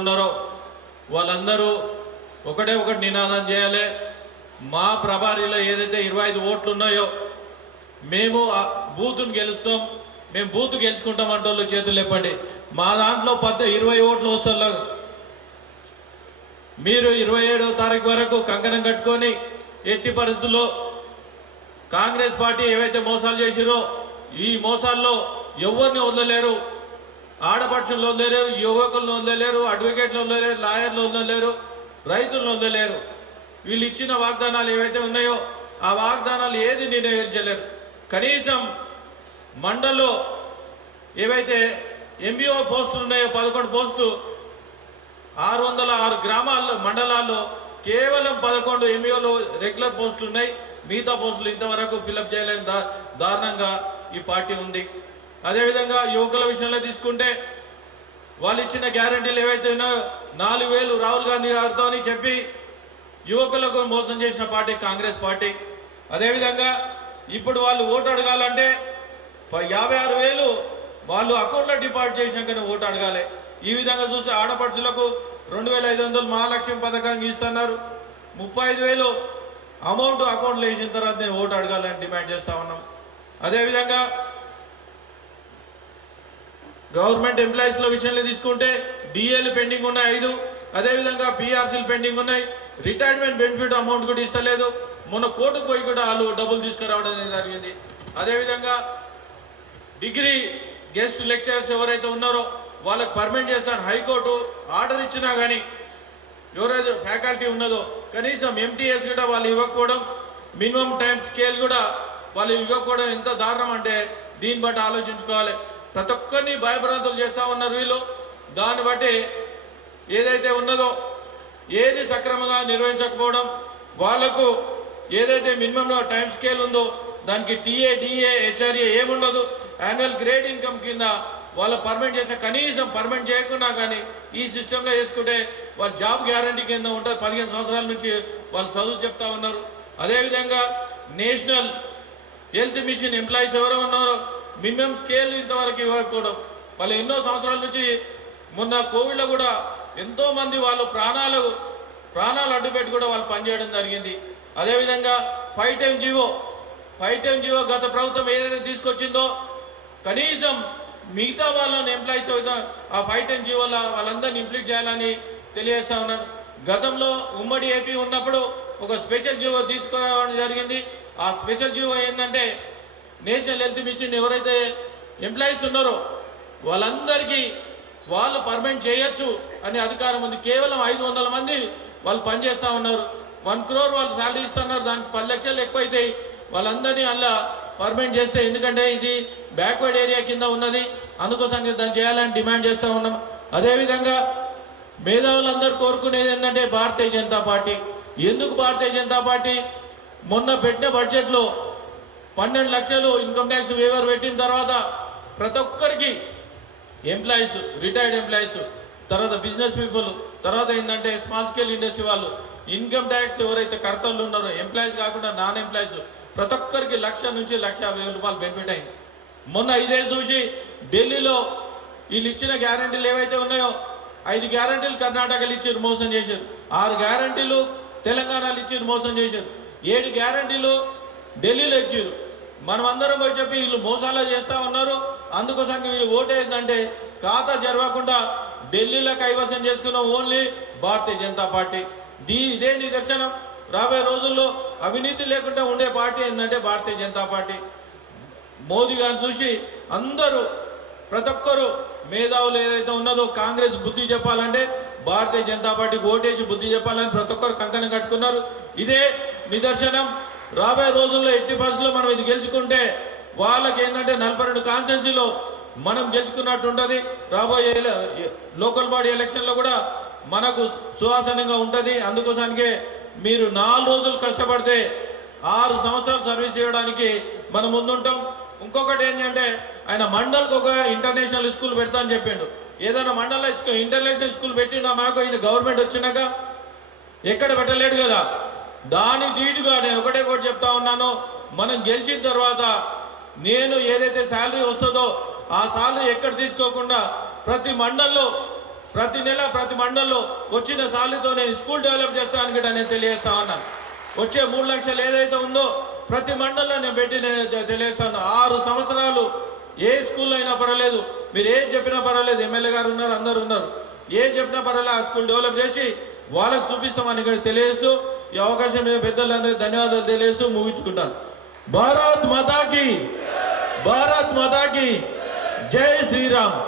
ఉన్నారో వాళ్ళందరూ ఒకటే ఒకటి నినాదం చేయాలి. మా ప్రభారీలో ఏదైతే 25 ఓట్లు ఉన్నాయో మేము బూతును గెలుస్తాం, మేము బూత్ గెలుచుకుంటాం అంటోళ్ళు చేతులు లేపండి. మా దాంట్లో 20 ఓట్లు వస్తారు. మీరు 27వ తారీఖు వరకు కంకణం కట్టుకొని ఎట్టి పరిస్థితుల్లో కాంగ్రెస్ పార్టీ ఏవైతే మోసాలు చేసిరో ఈ మోసాల్లో ఎవరిని వదలలేరు. ఆడపడుచులను వదలలేరు, యువకులను వదలలేరు, అడ్వకేట్లను వదలలేరు, లాయర్లు వదలలేరు, రైతులను వదలలేరు. వీళ్ళు ఇచ్చిన వాగ్దానాలు ఏవైతే ఉన్నాయో ఆ వాగ్దానాలు ఏది నెరవేర్చలేరు. కనీసం మండల్లో ఏవైతే ఎంబీఓ పోస్టులు ఉన్నాయో 11 పోస్టులు 606 గ్రామాల్లో మండలాల్లో కేవలం 11 ఎంబీఓలు రెగ్యులర్ పోస్టులు ఉన్నాయి. మిగతా పోస్టులు ఇంతవరకు ఫిలప్ చేయలేని దారుణంగా ఈ పార్టీ ఉంది. అదేవిధంగా యువకుల విషయంలో తీసుకుంటే వాళ్ళు ఇచ్చిన గ్యారంటీలు ఏవైతే ఉన్నాయో 4000 రాహుల్ గాంధీ గారితో చెప్పి యువకులకు మోసం చేసిన పార్టీ కాంగ్రెస్ పార్టీ. అదేవిధంగా ఇప్పుడు వాళ్ళు ఓటు అడగాలంటే 56,000 వాళ్ళు అకౌంట్లో డిపాజిట్ చేసినాకనే ఓటు అడగాలి. ఈ విధంగా చూస్తే ఆడపడుచులకు 2,500 మహాలక్ష్మి పథకానికి ఇస్తున్నారు. 35,000 అమౌంట్ అకౌంట్లో వేసిన తర్వాత ఓటు అడగాలని డిమాండ్ చేస్తూ ఉన్నాం. అదేవిధంగా గవర్నమెంట్ ఎంప్లాయీస్ల విషయంలో తీసుకుంటే డిఏలు పెండింగ్ ఉన్నాయి 5. అదేవిధంగా పిఆర్సీలు పెండింగ్ ఉన్నాయి. రిటైర్మెంట్ బెనిఫిట్ అమౌంట్ కూడా ఇస్తలేదు. మొన్న కోర్టుకు పోయి కూడా వాళ్ళు డబ్బులు తీసుకురావడం జరిగింది. అదేవిధంగా డిగ్రీ గెస్ట్ లెక్చరర్స్ ఎవరైతే ఉన్నారో వాళ్ళకి పర్మనెంట్ చేస్తాను హైకోర్టు ఆర్డర్ ఇచ్చినా కానీ ఎవరైతే ఫ్యాకల్టీ ఉన్నదో కనీసం ఎంటీఎస్ కూడా వాళ్ళు ఇవ్వకపోవడం, మినిమం టైం స్కేల్ కూడా వాళ్ళు ఇవ్వకపోవడం ఎంత దారుణం అంటే దీన్ని బట్టి ఆలోచించుకోవాలి. ప్రతి ఒక్కరిని భయభ్రాంతులు చేస్తూ ఉన్నారు వీళ్ళు. దాన్ని బట్టి ఏదైతే ఉన్నదో ఏది సక్రమంగా నిర్వహించకపోవడం, వాళ్లకు ఏదైతే మినిమం టైం స్కేల్ ఉందో దానికి టీఏ డిఏ హెచ్ఆర్ఏ ఏముండదు. యాన్యువల్ గ్రేడ్ ఇన్కమ్ కింద వాళ్ళ పర్మనెంట్ చేస్తే కనీసం పర్మనెంట్ చేయకున్నా కానీ ఈ సిస్టంలో వేసుకుంటే వాళ్ళ జాబ్ గ్యారంటీ కింద ఉంటుంది. 15 సంవత్సరాల నుంచి వాళ్ళు చదువు చెప్తా ఉన్నారు. అదేవిధంగా నేషనల్ హెల్త్ మిషన్ ఎంప్లాయీస్ ఎవరో ఉన్నారో మినిమం స్కేల్ ఇంతవరకు ఇవ్వకపోవడం. వాళ్ళు ఎన్నో సంవత్సరాల నుంచి మొన్న కోవిడ్లో కూడా ఎంతోమంది వాళ్ళు ప్రాణాలు అడ్డుపెట్టి కూడా వాళ్ళు పనిచేయడం జరిగింది. అదేవిధంగా 5 టైం జీవో గత ప్రభుత్వం ఏదైతే తీసుకొచ్చిందో కనీసం మిగతా వాళ్ళని ఎంప్లాయీస్ ఆ 5 టైం జీవోల వాళ్ళందరినీ ఇంప్లీట్ చేయాలని తెలియజేస్తా ఉన్నాను. గతంలో ఉమ్మడి ఏపీ ఉన్నప్పుడు ఒక స్పెషల్ జీవో తీసుకురావడం జరిగింది. ఆ స్పెషల్ జీవో ఏంటంటే నేషనల్ హెల్త్ మిషన్ ఎవరైతే ఎంప్లాయీస్ ఉన్నారో వాళ్ళందరికీ వాళ్ళు పర్మనెంట్ చేయొచ్చు అనే అధికారం ఉంది. కేవలం 500 మంది వాళ్ళు పనిచేస్తూ ఉన్నారు. 1 crore వాళ్ళు శాలరీ ఇస్తున్నారు. దానికి 10 లక్షలు ఎక్కువైతే వాళ్ళందరినీ అలా పర్మనెంట్ చేస్తే, ఎందుకంటే ఇది బ్యాక్వర్డ్ ఏరియా కింద ఉన్నది, అందుకోసం దాన్ని చేయాలని డిమాండ్ చేస్తూ ఉన్నాం. అదేవిధంగా మేధావులందరూ కోరుకునేది ఏంటంటే భారతీయ జనతా పార్టీ. ఎందుకు భారతీయ జనతా పార్టీ మొన్న పెట్టిన బడ్జెట్లో 12 లక్షలు ఇన్కమ్ ట్యాక్స్ వేవర్ పెట్టిన తర్వాత ప్రతి ఒక్కరికి ఎంప్లాయీస్, రిటైర్డ్ ఎంప్లాయీస్, తర్వాత బిజినెస్ పీపుల్, తర్వాత ఏంటంటే స్మాల్ స్కేల్ ఇండస్ట్రీ వాళ్ళు ఇన్కమ్ ట్యాక్స్ ఎవరైతే కర్తలు ఉన్నారో ఎంప్లాయీస్ కాకుండా నాన్ ఎంప్లాయీస్ ప్రతి ఒక్కరికి 1,00,000 నుంచి 1,50,000 రూపాయలు బెనిఫిట్ అయింది. మొన్న ఇదే చూసి ఢిల్లీలో వీళ్ళు ఇచ్చిన గ్యారంటీలు ఏవైతే ఉన్నాయో 5 గ్యారంటీలు కర్ణాటకలు ఇచ్చారు, మోసం చేశారు. 6 గ్యారంటీలు తెలంగాణలో ఇచ్చారు, మోసం చేశారు. 7 గ్యారంటీలు ఢిల్లీలో ఇచ్చారు. మనం అందరం పోయి చెప్పి వీళ్ళు మోసాలు చేస్తూ ఉన్నారు, అందుకోసం వీళ్ళు ఓటేందంటే ఖాతా జరగకుండా ఢిల్లీలో కైవసం చేసుకున్న ఓన్లీ భారతీయ జనతా పార్టీ. ఇదే నిదర్శనం. రాబోయే రోజుల్లో అవినీతి లేకుండా ఉండే పార్టీ ఏంటంటే భారతీయ జనతా పార్టీ. మోదీ గారిని చూసి అందరూ ప్రతి ఒక్కరు మేధావులు ఏదైతే ఉన్నదో కాంగ్రెస్ బుద్ధి చెప్పాలంటే భారతీయ జనతా పార్టీకి ఓటేసి బుద్ధి చెప్పాలని ప్రతి ఒక్కరు కంకణం కట్టుకున్నారు. ఇదే నిదర్శనం. రాబోయే రోజుల్లో ఎట్టి పరిస్థితుల్లో మనం ఇది గెలుచుకుంటే వాళ్ళకి ఏంటంటే 42 కాన్స్టిట్యున్సీలో మనం గెలుచుకున్నట్టు ఉంటుంది. రాబోయే లోకల్ బాడీ ఎలక్షన్లో కూడా మనకు సువాసనంగా ఉంటుంది. అందుకోసానికే మీరు 4 రోజులు కష్టపడితే 6 సంవత్సరాలు సర్వీస్ చేయడానికి మనం ముందుంటాం. ఇంకొకటి ఏంటంటే ఆయన మండల్కి ఒక ఇంటర్నేషనల్ స్కూల్ పెడతా అని చెప్పిండు. ఏదైనా మండల ఇంటర్నేషనల్ స్కూల్ పెట్టినా మాకు ఈయన గవర్నమెంట్ వచ్చినాక ఎక్కడ పెట్టలేడు కదా. దాని ధీటుగా నేను ఒకటే చెప్తా ఉన్నాను, మనం గెలిచిన తర్వాత నేను ఏదైతే శాలరీ వస్తుందో ఆ శాలరీ ఎక్కడ తీసుకోకుండా ప్రతి మండల్లో ప్రతి నెల ప్రతి మండలంలో వచ్చిన సాలితో నేను స్కూల్ డెవలప్ చేస్తాను కూడా నేను తెలియజేస్తా ఉన్నాను. వచ్చే 3 లక్షలు ఏదైతే ఉందో ప్రతి మండలంలో నేను పెట్టి నేను తెలియజేస్తాను. 6 సంవత్సరాలు ఏ స్కూల్ అయినా పర్వాలేదు, మీరు ఏం చెప్పినా పర్వాలేదు, ఎమ్మెల్యే గారు ఉన్నారు, అందరు ఉన్నారు, ఏం చెప్పినా పర్వాలేదు, ఆ స్కూల్ డెవలప్ చేసి వాళ్ళకు చూపిస్తామని ఇక్కడ తెలియజేస్తూ ఈ అవకాశం పెద్దలందరికీ ధన్యవాదాలు తెలియజేస్తూ ముగించుకుంటాను. భారత్ మాతాకి, భారత్ మాతాకి జై శ్రీరామ్.